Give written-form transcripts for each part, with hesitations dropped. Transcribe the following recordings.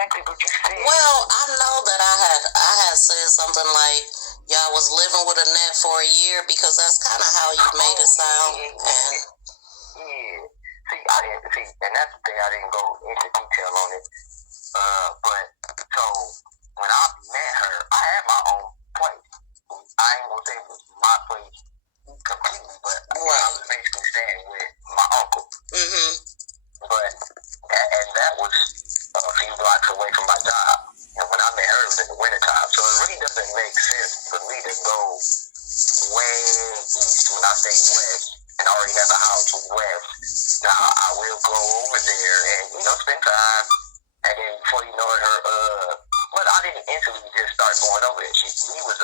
exactly what you said. Well, I know that I had said something like y'all was living with Annette for a year because that's kind of how you made it sound. And see, I didn't see, and that's the thing, I didn't go into detail on it. But so when I met her, I had my own place. I ain't gonna say it was my place completely, but I was basically staying with my uncle. Mm-hmm. But that was a few blocks away from my job. And when I met her, it was in the wintertime. So it really doesn't make sense for me to go way east when I say west and already have a house west. Now, I will go over there and, spend time. And then before you know it, but I didn't instantly just start going over there. She was,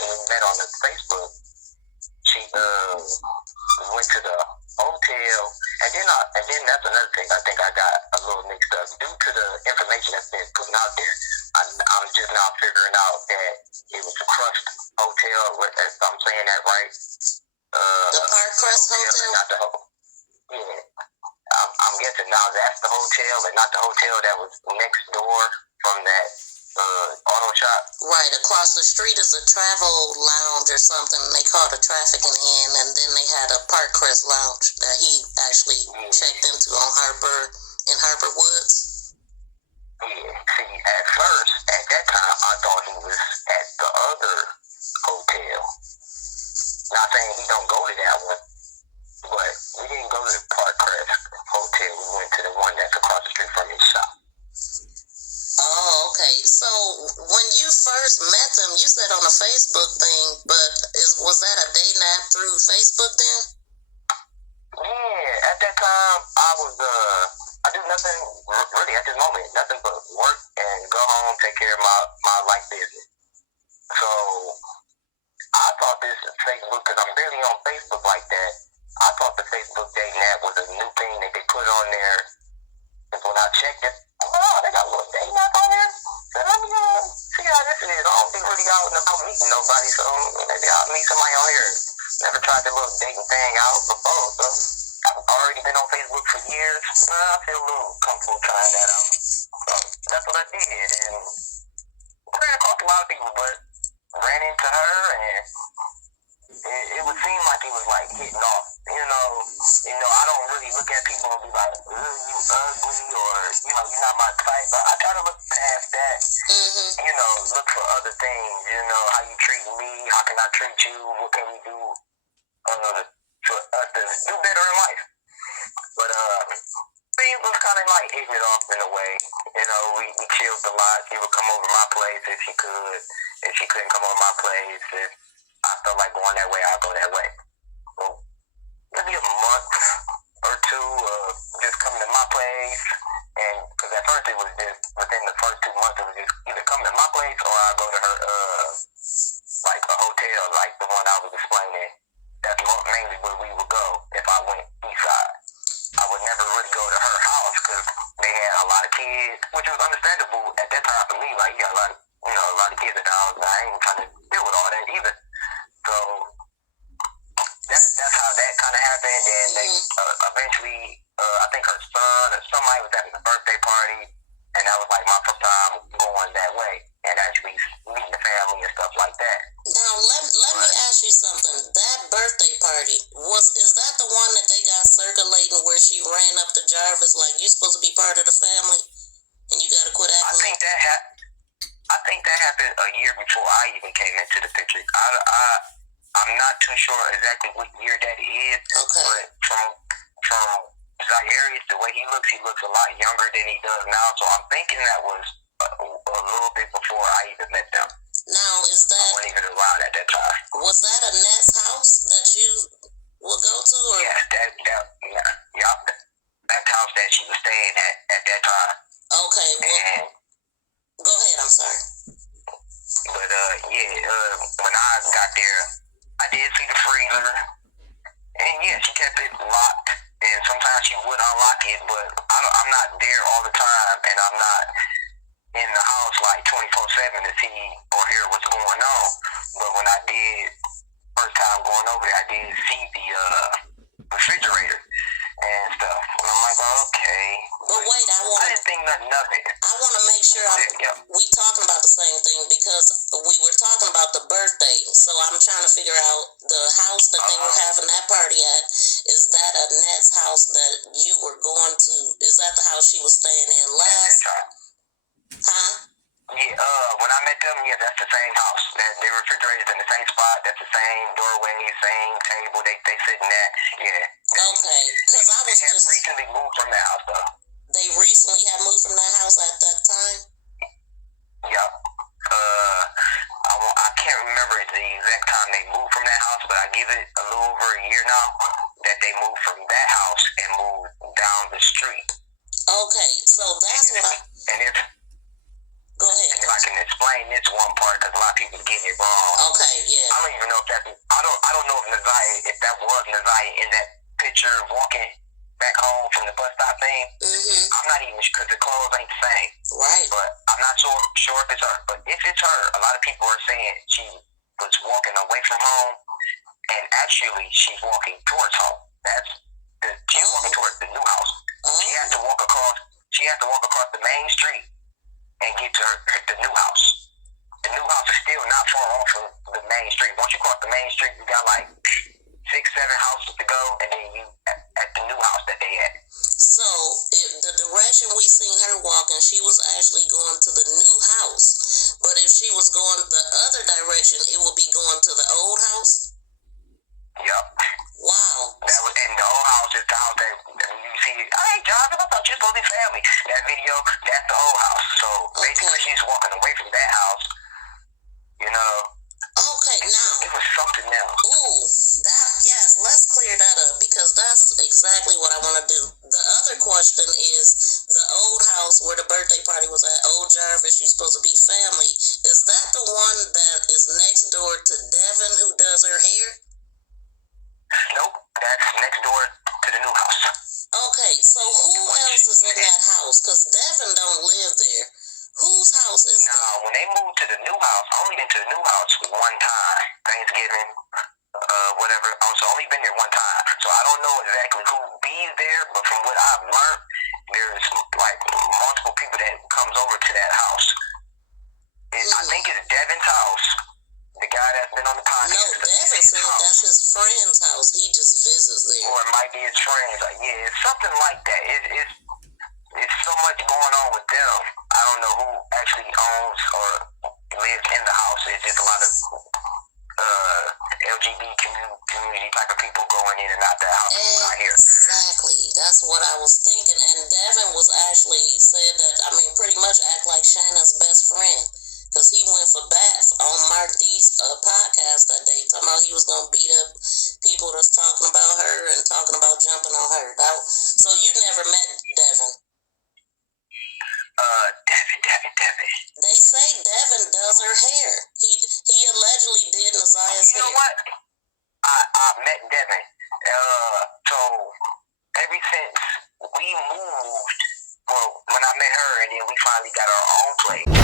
when we met on the Facebook, she went to the hotel, and then that's another thing. I think I got a little mixed up due to the information that's been put out there. I'm just now figuring out that it was a Crust Hotel. If I'm saying that right, the Park Crest Hotel. Not the yeah. I'm guessing now that's the hotel and not the hotel that was next door from that auto shop. Right, across the street is a travel lounge or something. They call it a trafficking inn, and then they had a Park Crest lounge that he actually checked into on Harper Woods. Yeah, see, at first, at that time, I thought he was at the other hotel. Not saying he don't go to that one, but we didn't go to the Park Crest Hotel. We went to the one that's across the street from his shop. Oh, okay. So when you first met them, you said on a Facebook thing, but was that a day nap through Facebook then? Yeah, at that time, I do nothing really at this moment, nothing but work and go home, take care of my life business. So I thought this Facebook, because I'm barely on Facebook like that, I thought the Facebook dating app was a new thing that they put on there. And when I checked it, they got a little dating app on there. So let me see how this is. I don't think really out and about meeting nobody, so maybe I'll meet somebody on here. Never tried the little dating thing out before, so I've already been on Facebook for years. I feel a little comfortable trying that out. So that's what I did, and ran across a lot of people, but ran into her, and it would seem like it was like hitting off. I don't really look at people and be like, you ugly, or, you're not my type. I try to look past that, look for other things, how you treat me, how can I treat you, what can we do for us to do better in life. But, it was kind of like hitting it off in a way. We chilled a lot. She would come over my place if she could. If she couldn't come over my place, if I felt like going that way, I'd go that way. So maybe a month or two of just coming to my place, and because at first it was just within the first 2 months it was just either coming to my place or I'd go to her like a hotel, like the one I was explaining. That's mainly where we would go if I went east side. I would never really go to her house because they had a lot of kids, which was understandable at that time for me. Like, you got a lot of kids at the house, and I ain't trying to deal with all that either. So that's how that kind of happened, and they eventually, I think her son or somebody was having a birthday party, and that was like my first time going that way and actually meeting the family and stuff like that. Now let me ask you something. That birthday party is that the one that they got circulating where she ran up to Jarvis like you supposed to be part of the family and you got to quit acting? I think that happened a year before I even came into the picture. I'm not too sure exactly what year that is. Okay. But from Zahirius, the way he looks a lot younger than he does now. So I'm thinking that was a little bit before I even met them. Now, I wasn't even around at that time. Was that Annette's house that you would go to? Or? Yes, that house that she was staying at that time. Okay, well, go ahead, I'm sorry. But, when I got there, I did see the freezer, and she kept it locked, and sometimes she would unlock it, but I'm not there all the time, and I'm not in the house like 24/7 to see or hear what's going on. But when I did, first time going over there, I did see the refrigerator and stuff. And I'm like, Okay. But wait, I didn't think nothing of it. I want to make sure we talking about the same thing, because we were talking about the birthday. So I'm trying to figure out the house that they were having that party at. Is that Annette's house that you were going to? Is that the house she was staying in last? Huh? Yeah, when I met them, yeah, that's the same house. Their refrigerator's in the same spot. That's the same doorway, same table. They sitting there. Yeah. Okay, because I was just recently moved from that house, though. They recently had moved from that house at that time? Yep. I can't remember the exact time they moved from that house, but I give it a little over a year now that they moved from that house and moved down the street. Okay, so that's what I... Go ahead. And if I can explain this one part, because a lot of people get it wrong. Okay, yeah. I don't even know if that's... I don't know if that was Nazaya in that picture walking back home from the bus stop thing. Mm-hmm. I'm not even sure, because the clothes ain't the same. Right. But I'm not sure if it's her. But if it's her, a lot of people are saying she was walking away from home, and actually she's walking towards home. She's walking towards the new house. She has to walk across the main street and get to the new house. The new house is still not far off from the main street. Once you cross the main street, you got like 6-7 houses to go, and then you at the new house that they at. So, the direction we seen her walking, she was actually going to the new house. But if she was going the other direction, it would be going to the old house? Yep. Wow. And the old house is the house that you see. Hey, Jonathan, I thought you were supposed to be family. That video, that's the old house. So, basically, she's walking away from that house, you know. Okay, now. It was something else. Ooh, yes, let's clear that up, because that's exactly what I want to do. The other question is, the old house where the birthday party was at, Old Jarvis, she's supposed to be family. Is that the one that is next door to Devin, who does her hair? Nope, that's next door to the new house. Okay, so who else is in that house? Because Devin don't live there. Whose house is that? When they moved to the new house, I only been to the new house one time. Thanksgiving, whatever. I was only been there one time. So I don't know exactly who bees there, but from what I've learned, there's like multiple people that comes over to that house. I think it's Devin's house. The guy that's been on the podcast. No, Devin said that's his friend's house. He just visits there. Or it might be his friends. Yeah, it's something like that. It's so much going on with them. I don't know who actually owns or lives in the house. It's just a lot of LGBT community type of people going in and out that house. Exactly. That's what I was thinking. And Devin was actually said that, pretty much act like Shannon's best friend. Because he went for bat on Mark D's podcast that day, talking about he was going to beat up people that's talking about her and talking about jumping on her. So you never met Devin? Devin. They say Devin does her hair. He allegedly did Nazaya's hair. You know what? I met Devin. So ever since we moved, well, when I met her and then we finally got our own place,